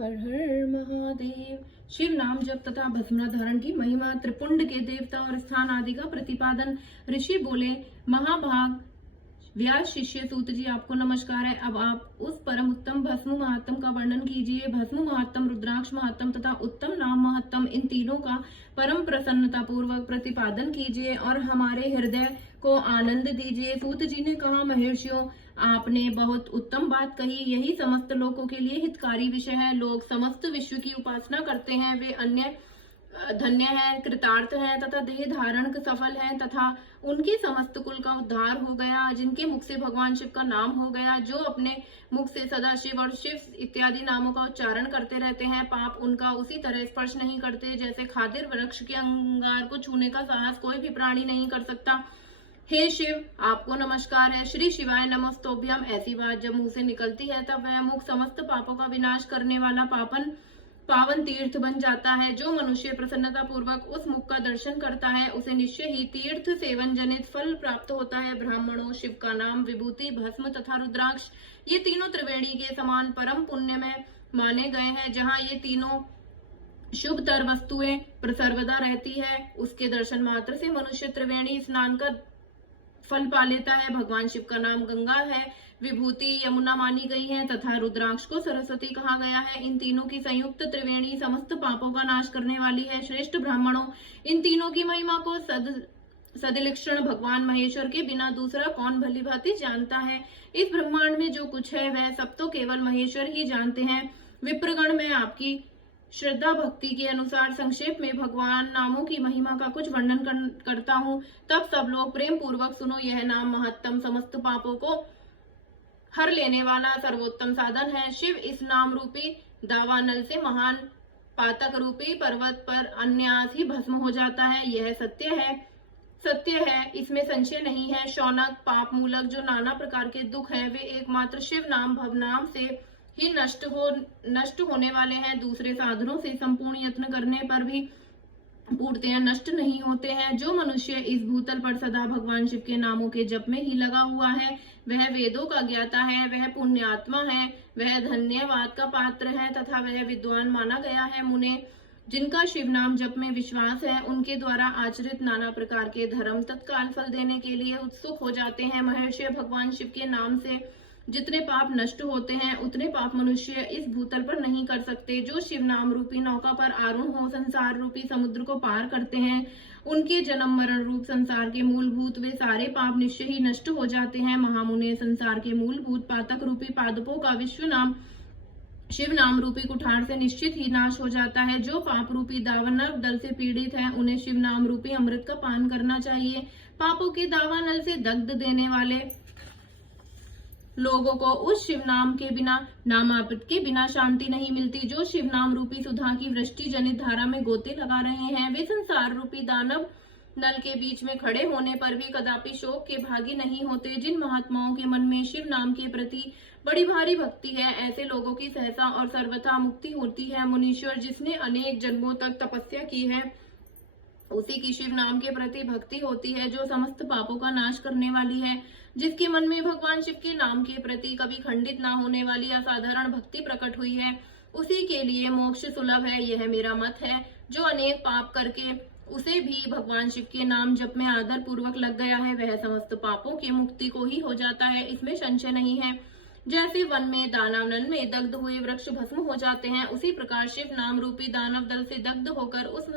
हर हर महादेव। शिव नाम जप तथा भस्मना धारण की महिमा, त्रिपुंड के देवता और स्थान आदि का प्रतिपादन। ऋषि बोले, महाभाग व्यास शिष्य सूत जी, आपको नमस्कार है। अब आप उस परम उत्तम भस्म महात्म का वर्णन कीजिए। भस्म महात्म, रुद्राक्ष महात्म तथा उत्तम नाम महात्म, इन तीनों का परम प्रसन्नता पूर्वक प्रतिपादन कीजिए और हमारे हृदय को आनंद दीजिए। सूत जी ने कहा, महर्षियों, आपने बहुत उत्तम बात कही। यही समस्त लोगों के लिए हितकारी विषय है। लोग समस्त विश्व की उपासना करते हैं, वे अन्य धन्य है, कृतार्थ है तथा देह धारण सफल है तथा उनके समस्त कुल का उद्धार हो गया। जिनके मुख से भगवान शिव का नाम हो गया, जो अपने मुख से सदा शिव और शिव इत्यादि नामों का उच्चारण करते रहते हैं, पाप उनका उसी तरह स्पर्श नहीं करते जैसे खादिर वृक्ष के अंगार को छूने का साहस कोई भी प्राणी नहीं कर सकता। हे शिव, आपको नमस्कार है। श्री शिवाय नमस्तोभ्यम। ऐसी बात जब मुंह से निकलती है तब वह मुख समस्त पापों का विनाश करने वाला पावन तीर्थ बन जाता है। जो मनुष्य प्रसन्नता पूर्वक उस मुख का दर्शन करता है, उसे निश्चय ही तीर्थ सेवन जनित फल प्राप्त होता है। ब्राह्मणों, शिव का नाम, विभूति, भस्म तथा रुद्राक्ष, ये तीनों त्रिवेणी के समान परम पुण्य में माने गए हैं। जहाँ ये तीनों शुभतर वस्तुएं सर्वदा रहती है, उसके दर्शन मात्र से मनुष्य त्रिवेणी स्नान का फल पा लेता है। भगवान शिव का नाम गंगा है, विभूति यमुना मानी गई है तथा रुद्राक्ष को सरस्वती कहा गया है। इन तीनों की संयुक्त त्रिवेणी समस्त पापों का नाश करने वाली है। श्रेष्ठ ब्राह्मणों, इन तीनों की महिमा को सदिलक्षण भगवान महेश्वर के बिना दूसरा कौन भली भांति जानता है। इस ब्रह्मांड में जो कुछ है वह सब तो केवल महेश्वर ही जानते हैं। विप्रगण, में आपकी श्रद्धा भक्ति के अनुसार संक्षेप में भगवान नामों की महिमा का कुछ वर्णन करता हूँ, तब सब लोग प्रेम पूर्वक सुनो। यह नाम महत्तम, समस्त पापों को हर लेने वाला सर्वोत्तम साधन है। शिव इस नाम रूपी दावानल से महान पातक रूपी पर्वत पर अन्यास ही भस्म हो जाता है। यह सत्य है, इसमें संशय नहीं है। शौनक, पाप मूलक जो नाना प्रकार के दुख है, वे एकमात्र शिव नाम भवनाम से ही नष्ट होने वाले हैं। दूसरे साधनों से संपूर्ण यत्न करने पर भी पूर्णतया नष्ट नहीं होते हैं। जो मनुष्य इस भूतल पर सदा भगवान शिव के नामों के जप में ही लगा हुआ है, वह वेदों का ज्ञाता है, वह पुण्यात्मा है, वह धन्यवाद का पात्र है तथा वह विद्वान माना गया है। मुने, जिनका शिव नाम जप में विश्वास है, उनके द्वारा आचरित नाना प्रकार के धर्म तत्काल फल देने के लिए उत्सुक हो जाते हैं। महर्षि, भगवान शिव के नाम से जितने पाप नष्ट होते हैं, उतने पाप मनुष्य इस भूतल पर नहीं कर सकते। जो शिव नाम रूपी नौका पर आरूढ़ हो संसार रूपी समुद्र को पार करते हैं, उनके जन्म मरण रूप संसार के मूलभूत वे सारे पाप निश्चय ही नष्ट हो जाते हैं। महामुने, संसार के मूलभूत पातक रूपी पादपों का शिव नाम रूपी कुठार से निश्चित ही नाश हो जाता है। जो पाप रूपी दावानल दल से पीड़ित है, उन्हें शिव नाम रूपी अमृत का पान करना चाहिए। पापों के दावानल से दग्ध देने वाले लोगों को उस शिव नाम के बिना, नामामृत के बिना शांति नहीं मिलती। जो शिव नाम रूपी सुधा की वृष्टि जनित धारा में गोते लगा रहे हैं, वे संसार रूपी दानव नल के बीच में खड़े होने पर भी कदापि शोक के भागी नहीं होते। जिन महात्माओं के मन में शिव नाम के प्रति बड़ी भारी भक्ति है, ऐसे लोगों की सहसा और सर्वथा मुक्ति होती है। मुनीश्वर, जिसने अनेक जन्मों तक तपस्या की है, उसी की शिव नाम के प्रति भक्ति होती है, जो समस्त पापों का नाश करने वाली है। जिसके मन में भगवान शिव के नाम के प्रति कभी खंडित ना होने वाली असाधारण भक्ति प्रकट हुई है, उसी के लिए मोक्ष सुलभ है, यह मेरा मत है। जो अनेक पाप करके उसे भी भगवान शिव के नाम जप में आदर पूर्वक लग गया है, वह समस्त पापों की मुक्ति को ही हो जाता है, इसमें संशय नहीं है। जैसे वन में दानव में दग्ध हुए वृक्ष भस्म हो जाते हैं, उसी प्रकार शिव नाम रूपी दानव दल से दग्ध होकर उस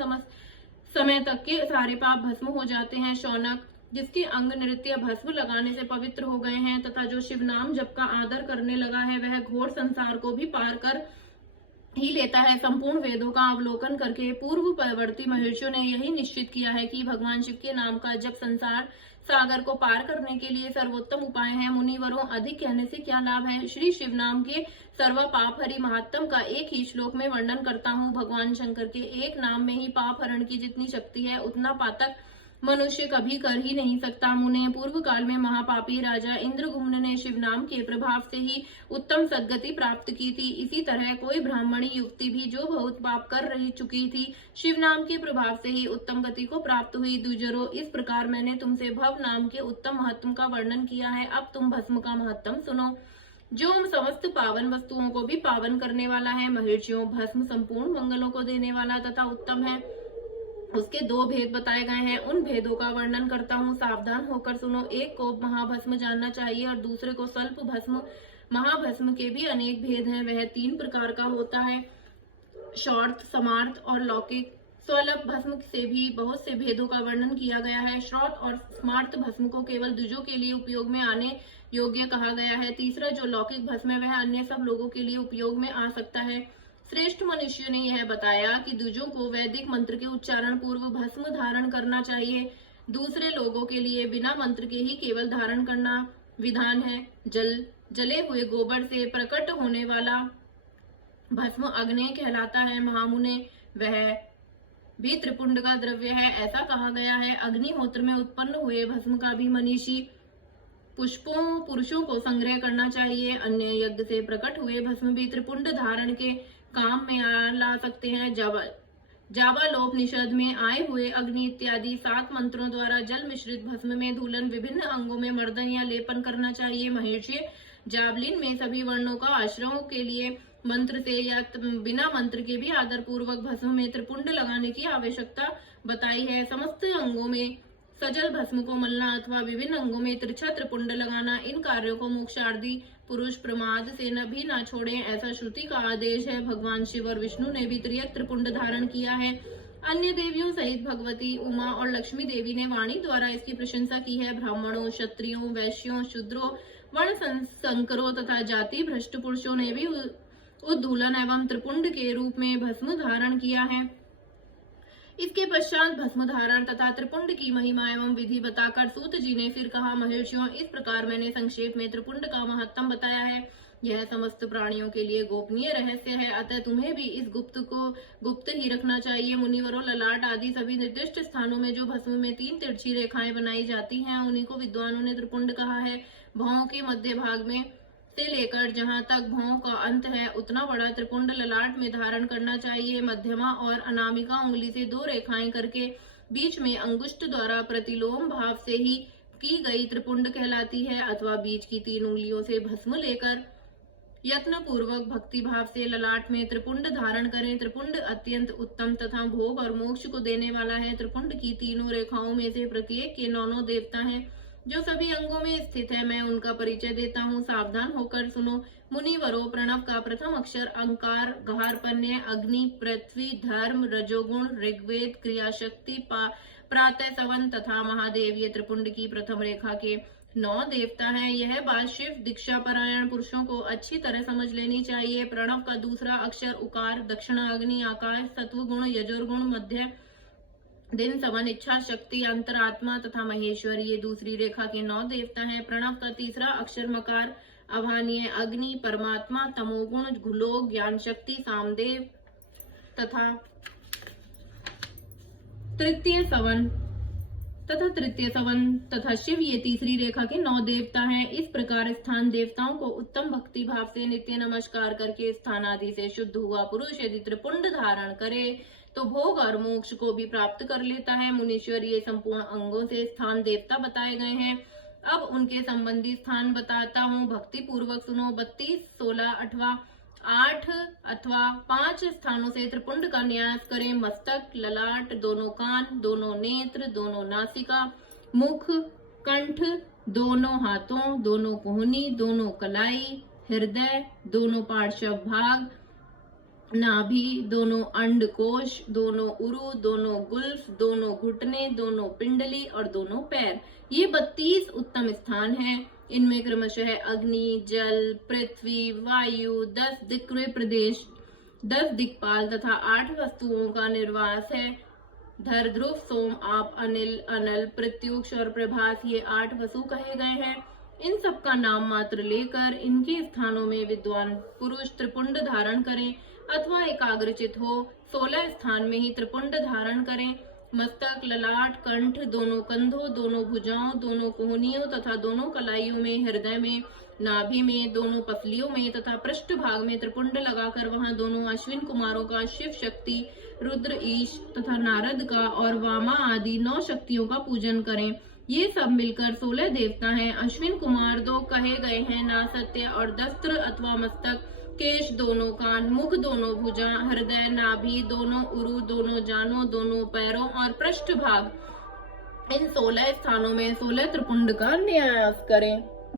समय तक के सारे पाप भस्म हो जाते हैं। शौनक, जिसके अंग नृत्य भस्म लगाने से पवित्र हो गए हैं तथा जो शिव नाम जप का आदर करने लगा है, वह घोर संसार को भी पार कर ही लेता है। संपूर्ण वेदों का अवलोकन करके पूर्ववर्ती महर्षियों ने यही निश्चित किया है कि भगवान शिव के नाम का जप संसार सागर को पार करने के लिए सर्वोत्तम उपाय है। मुनिवरों, अधिक कहने से क्या लाभ है। श्री शिव नाम के सर्व पाप हरि महात्म का एक ही श्लोक में वर्णन करता हूँ। भगवान शंकर के एक नाम में ही पाप हरण की जितनी शक्ति है, उतना पातक मनुष्य कभी कर ही नहीं सकता। मुने, पूर्व काल में महापापी राजा इंद्रगुम्न ने शिव नाम के प्रभाव से ही उत्तम सद्गति प्राप्त की थी। इसी तरह कोई ब्राह्मणी युक्ति भी जो बहुत पाप कर रही चुकी थी, शिव नाम के प्रभाव से ही उत्तम गति को प्राप्त हुई। द्विजरों, इस प्रकार मैंने तुमसे भव नाम के उत्तम महत्व का वर्णन किया है। अब तुम भस्म का महत्व सुनो। जो समस्त पावन वस्तुओं को भी पावन करने वाला है। महर्षियों, भस्म संपूर्ण मंगलों को देने वाला तथा उत्तम है। उसके 2 भेद बताए गए हैं, उन भेदों का वर्णन करता हूँ, सावधान होकर सुनो। एक को महाभस्म जानना चाहिए और दूसरे को स्वल्प भस्म। महाभस्म के भी अनेक भेद हैं, वह 3 प्रकार का होता है, शौर्त, समार्थ और लौकिक। स्वल्प भस्म से भी बहुत से भेदों का वर्णन किया गया है। श्रौत और स्मार्त भस्म को केवल द्विजों के लिए उपयोग में आने योग्य कहा गया है। तीसरा जो लौकिक भस्म है वह अन्य सब लोगों के लिए उपयोग में आ सकता है। श्रेष्ठ मनुष्य ने यह बताया कि द्विजों को वैदिक मंत्र के उच्चारण पूर्व भस्म धारण करना चाहिए। दूसरे लोगों के लिए बिना मंत्र के ही केवल धारण करना विधान है। जले हुए गोबर से प्रकट होने वाला भस्म अग्नेय कहलाता है। महामुने, वह भी त्रिपुंड का द्रव्य है, ऐसा कहा गया है। अग्निहोत्र में उत्पन्न हुए भस्म का भी मनीषी पुरुषों को संग्रह करना चाहिए। अन्य यज्ञ से प्रकट हुए भस्म भी त्रिपुंड धारण के काम में ला सकते हैं। जाबालोपनिषद में आए हुए अग्नि इत्यादि 7 मंत्रों द्वारा जल मिश्रित भस्म में धूलन विभिन्न अंगों में मर्दन या लेपन करना चाहिए। महर्षि, जावलिन में सभी वर्णों का आश्रयों के लिए मंत्र से या बिना मंत्र के भी आदर पूर्वक भस्म में त्रिपुंड लगाने की आवश्यकता बताई है। समस्त अंगों में सजल भस्म को मलना अथवा विभिन्न अंगों में तिरछा त्रिपुंड लगाना, इन कार्यों को मोक्षार्थी पुरुष प्रमाद से भी न छोड़े, ऐसा श्रुति का आदेश है। भगवान शिव और विष्णु ने भी त्रियक त्रिपुंड धारण किया है। अन्य देवियों सहित भगवती उमा और लक्ष्मी देवी ने वाणी द्वारा इसकी प्रशंसा की है। ब्राह्मणों, क्षत्रियों, वैश्यों, शूद्रों, वर्ण संकरों तथा जाति भ्रष्ट पुरुषों ने भी उद्धूलन एवं त्रिपुंड के रूप में भस्म धारण किया है। इसके पश्चात भस्म धारण तथा त्रिपुंड की महिमा एवं विधि बताकर सूत जी ने फिर कहा, महर्षियों, इस प्रकार मैंने संक्षेप में त्रिपुंड का महत्तम बताया है। यह समस्त प्राणियों के लिए गोपनीय रहस्य है, अतः तुम्हें भी इस गुप्त ही रखना चाहिए। मुनिवरों, ललाट आदि सभी निर्दिष्ट स्थानों में जो भस्म में 3 तिरछी रेखाएं बनाई जाती हैं, उन्हीं को विद्वानों ने त्रिपुंड कहा है। भौं के मध्य भाग में से लेकर जहां तक भौं का अंत है, उतना बड़ा त्रिपुंड ललाट में धारण करना चाहिए। मध्यमा और अनामिका उंगली से 2 रेखाएं करके बीच में अंगुष्ठ द्वारा प्रतिलोम भाव से ही की गई त्रिपुंड कहलाती है, अथवा बीच की 3 उंगलियों से भस्म लेकर यत्न पूर्वक भक्ति भाव से ललाट में त्रिपुंड धारण करें। त्रिपुंड अत्यंत उत्तम तथा भोग और मोक्ष को देने वाला है। त्रिपुंड की 3 रेखाओं में से प्रत्येक के 9 देवता हैं, जो सभी अंगों में स्थित है। मैं उनका परिचय देता हूँ, सावधान होकर सुनो। मुनिवरों, प्रणव का प्रथम अक्षर अंकार, गहारपन्य, अग्नि, पृथ्वी, धर्म, रजोगुण, ऋग्वेद, क्रियाशक्ति, प्रातः सवन तथा महादेव, ये त्रिपुंड की प्रथम रेखा के 9 देवता हैं। यह बात शिव दीक्षा परायण पुरुषों को अच्छी तरह समझ लेनी चाहिए। प्रणव का दूसरा अक्षर उकार, दक्षिणाग्नि, आकाश, सत्वगुण, यजुर्गुण, मध्य दिन, सवन, इच्छा शक्ति, अंतरात्मा तथा महेश्वर, ये दूसरी रेखा के 9 देवता हैं। प्रणव का तीसरा अक्षर मकार, अभानीय, अग्नि, परमात्मा, तमोगुण, घुलोक, ज्ञान शक्ति, सामदेव तथा तृतीय सवन तथा शिव, ये तीसरी रेखा के 9 देवता हैं। इस प्रकार स्थान देवताओं को उत्तम भक्ति भाव से नित्य नमस्कार करके स्थान आदि से शुद्ध हुआ पुरुष यदि त्रिपुंड धारण करे तो भोग और मोक्ष को भी प्राप्त कर लेता है। मुनीश्वर, ये संपूर्ण अंगों से स्थान देवता बताए गए हैं। अब उनके संबंधी स्थान बताता हूँ, भक्ति पूर्वक सुनो। 32, 16, 8 अथवा 5 स्थानों से त्रिपुंड का न्यास करें। मस्तक, ललाट, दोनों कान, दोनों नेत्र, दोनों नासिका, मुख, कंठ, दोनों हाथों, दोनों कोहनी, दोनों कलाई, हृदय, दोनों पार्श्व भाग, नाभि, दोनों अंडकोश, दोनों उरु, दोनों गुल्फ, दोनों घुटने, दोनों पिंडली और दोनों पैर, ये 32 उत्तम स्थान हैं। इनमें क्रमशः अग्नि, जल, पृथ्वी, वायु, 10 दिक्क्रय प्रदेश, 10 दिक्पाल तथा 8 वस्तुओं का निर्वास है। धर, ध्रुव, सोम, आप, अनिल, अनल, प्रत्युष और प्रभास, ये 8 वसु कहे गए हैं। इन सब का नाम मात्र लेकर इनके स्थानों में विद्वान पुरुष त्रिपुंड धारण करें अथवा एकाग्रचित हो। 16 स्थान में ही त्रिपुंड धारण करें। मस्तक, ललाट, कंठ, दोनों कंधों, दोनों भुजाओं, दोनों कोहनियों तथा दोनों कलाइयों में, हृदय में, नाभि में, दोनों पसलियों में तथा पृष्ठ भाग में त्रिपुंड लगाकर वहां दोनों अश्विन कुमारों का, शिव शक्ति, रुद्र, ईश तथा नारद का और वामा आदि 9 शक्तियों का पूजन करें। ये सब मिलकर 16 देवता हैं। अश्विन कुमार 2 कहे गए हैं, नासत्य और दस्त्र अथवा मस्तक, केश दोनों कान, मुख दोनों भुजा, हृदय, नाभि दोनों, उरु दोनों जानों, दोनों पैरों और पृष्ठ भाग, इन 16 स्थानों में 16 त्रिपुंड का न्यास करें।